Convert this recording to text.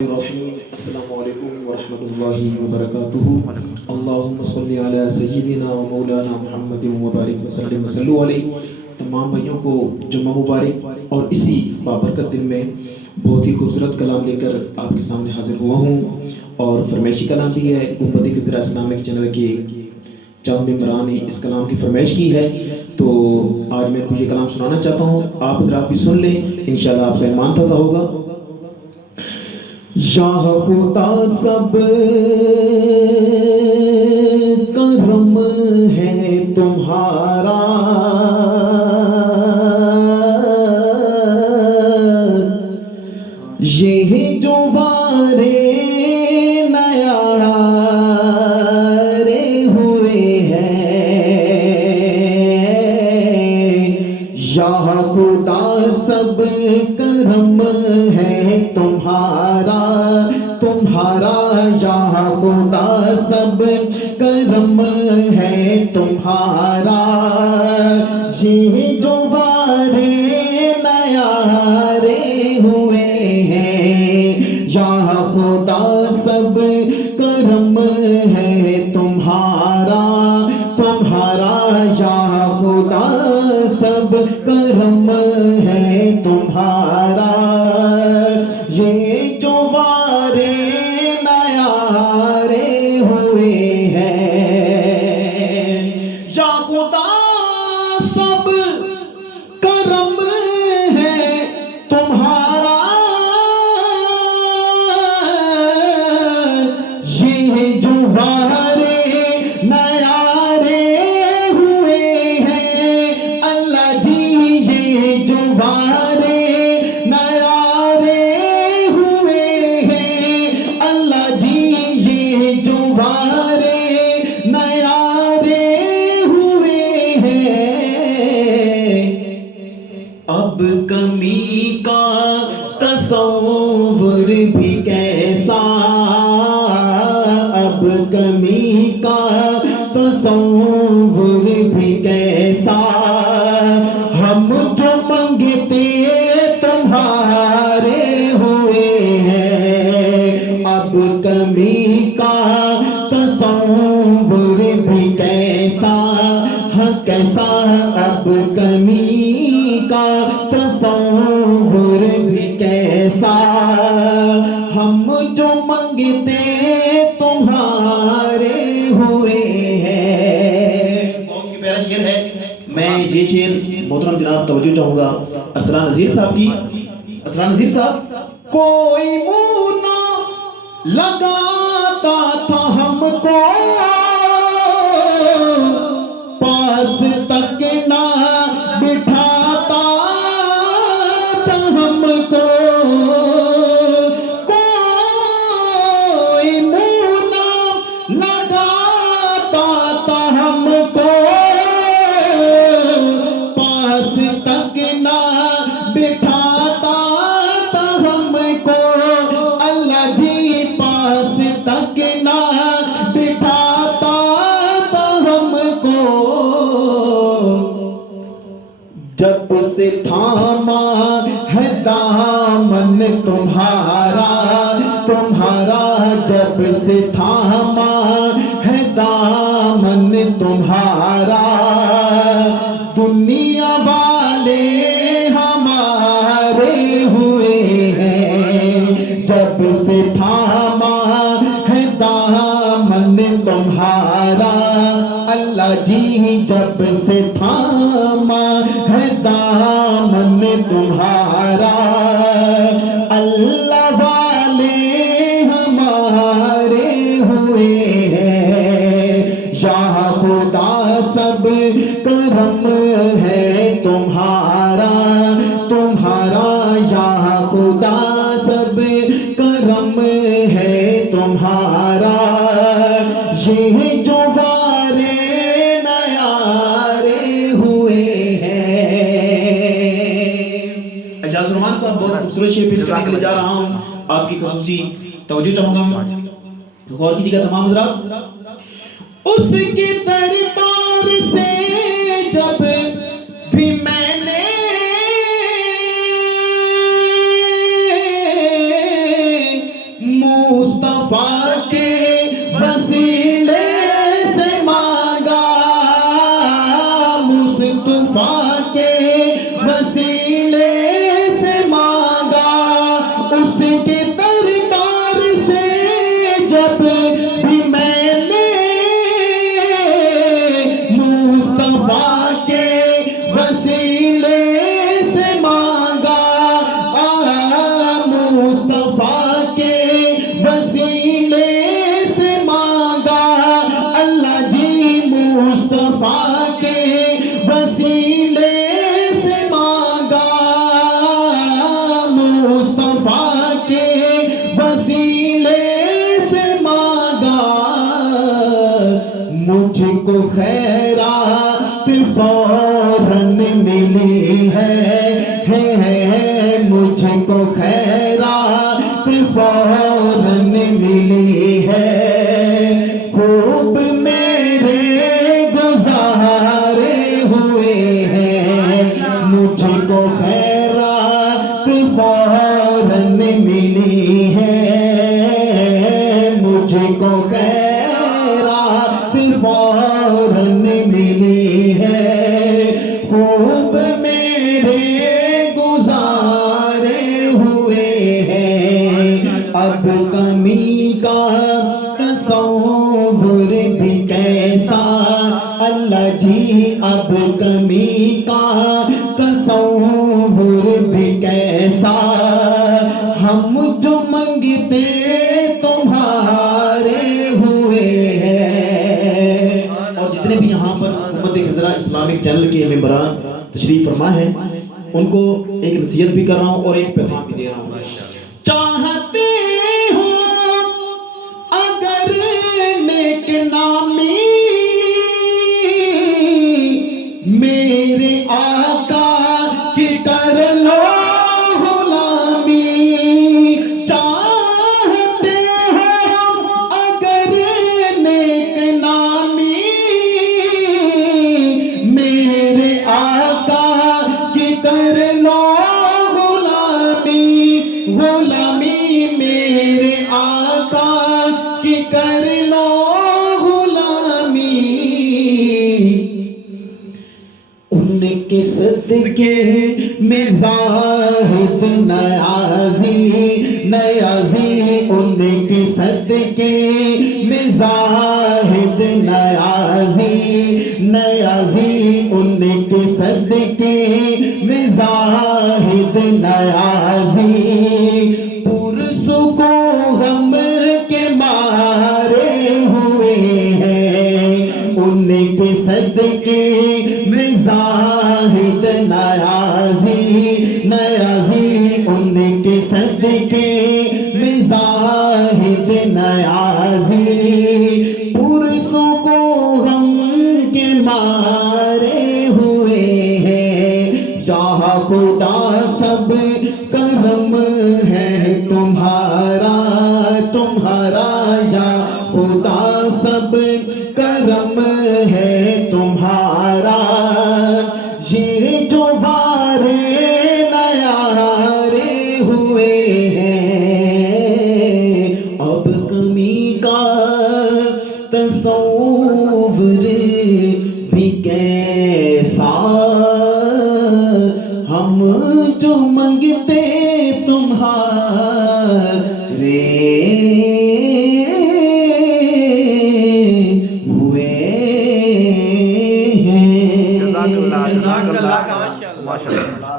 السلام علیکم ورحمۃ اللہ وبرکاتہ۔ اللہم صلی علی سیدنا و مولانا محمد مبارک وسلم وصلو علیہ۔ تمام بھائیوں کو جمعہ مبارک، اور اسی بابرکت دن میں بہت ہی خوبصورت کلام لے کر آپ کے سامنے حاضر ہوا ہوں، اور فرمائشی کلام بھی ہے۔ گنبد خضرا اسلامک چینل کے چند ممبران نے اس کلام کی فرمائش کی ہے، تو آج میں کچھ یہ کلام سنانا چاہتا ہوں، آپ حضرات بھی سن لیں، انشاءاللہ آپ کا ایمان تازہ ہوگا۔ یا خدا سب کرم ہے تمہارا، یہ جو وارے نیارے ہوئے ہیں، یا خدا سب کرم ہے تمہارا، تمہارا یا خدا سب کرم ہے تمہارا، یہ جو وارے نیارے ہوئے ہیں، یا خدا سب کرم ہے تمہارا، تمہارا یا خدا سب کرم ہے تمہارا، یہ جو وارے نیارے ہوئے ہیں، یا خدا سب کرم ہے تمہارا، یہ جو وارے نیارے ہوئے ہیں، اللہ جی یہ جو وارے نیارے ہوئے ہیں، اللہ جی یہ جو وارے نیارے ہوئے ہیں، اب کمی کا تصور بھی کیسا، اب کمی کا تصور بھی کیسا، ہم جو منگتے تمہارے ہوئے ہیں، اب کمی کا تصور بھی کیسا، ہاں کیسا، اب کمی کا تصور بھی کیسا، ہم جو منگتے تمہارے ہوئے ہیں۔ بہت ہی پیارا شعر ہے، میں یہ شعر محترم جناب توجہ چاہوں گا اسرار نذیر صاحب کی۔ اسرار نذیر صاحب، کوئی منہ نہ لگاتا تھا ہم کو، پاس تک نہ بٹھاتا تھا ہم کو، کوئی منہ نہ لگاتا تھا ہم کو، پاس تک نہ بٹھاتا تھا ہم کو، اللہ جی پاس تک نہ بٹھاتا تھا ہم کو، جب سے تھاما ہے دامن تمہارا، تمہارا جب سے تھاما ہے دامن تمہارا، دنیا والے ہمارے ہوئے ہیں، جب سے تھاما ہے دامن تمہارا، اللہ جی جب سے تھاما ہے دامن تمہارا، اللہ والے ہمارے ہوئے ہیں، یا خدا سب کرم ہے تمہارا، تمہارا یا خدا سب کرم ہے تمہارا، یہ جو وارے نیارے ہوئے ہیں۔ اجاز رحمان صاحب، بہت خوبصورت شعر پیش کرنے کے لیے جا رہا ہوں، آپ کی خصوصی توجہ چاہوں گا، غور کیجیے گا تمام حضرات۔ اس کے دربار سے جب بھی میں نے دربار سے جب بھی میں نے مصطفیٰ کے وسیلے سے مانگا، مصطفیٰ کے وسیلے سے مانگا، اللہ جی مصطفیٰ کے وسیلے سے مانگا، مصطفیٰ کے وسیلے سے مانگا، مجھ کو خیرات فوراً ملی ہے، مجھ کو خیرات فوراً ملی ہے، خوب میرے گزارے ہوئے ہیں، مجھ کو خیرات فوراً ملی ہے، مجھ کو خیرات فوراً ملی ہے، خوب میرے گزارے ہوئے ہیں، اب کمی کا تصور بھی کیسا، اللہ جی اب کمی کا تصور بھی کیسا، ہم جو منگتے تمہارے ہوئے ہیں۔ اور جتنے بھی یہاں پر حکومت خزرہ اسلامک چینل کے ممبران تشریف فرما ہے، ان کو ایک نصیحت بھی کر رہا ہوں اور ایک پیغام بھی دے رہا ہوں۔ چاہتے ہو اگر نیک نامی میرے آقا کی کر لو غلامی، چاہتے ہو اگر نیک نامی میرے آقا کی کر لو غلامی، غلامی میرے آقا کی کر لو غلامی، ان کے صدقے میں زاہد نیازی، نیازی ان کے صدقے میں زاہد نیازی، نیازی ان کے صدقے میں زاہد نیازی، پرسکون غم کے مارے ہوئے ہیں، ان کے صدقے میں زاہد نیازی، نیازی ان کے صدقے میں زاہد نیازی، پرسکون غم کے مارے ہوئے ہیں، یا خدا سب کرم ہے تمہارا، تمہارا یا خدا سب کرم ہے تمہارا، یہ جو وارے نیارے ہوئے ہیں، اب کمی کا تصور بھی کیسا، ہم جو منگتے تمہارے ہوئے ہیں۔ جزاک اللہ، جزاک اللہ، ماشاء اللہ۔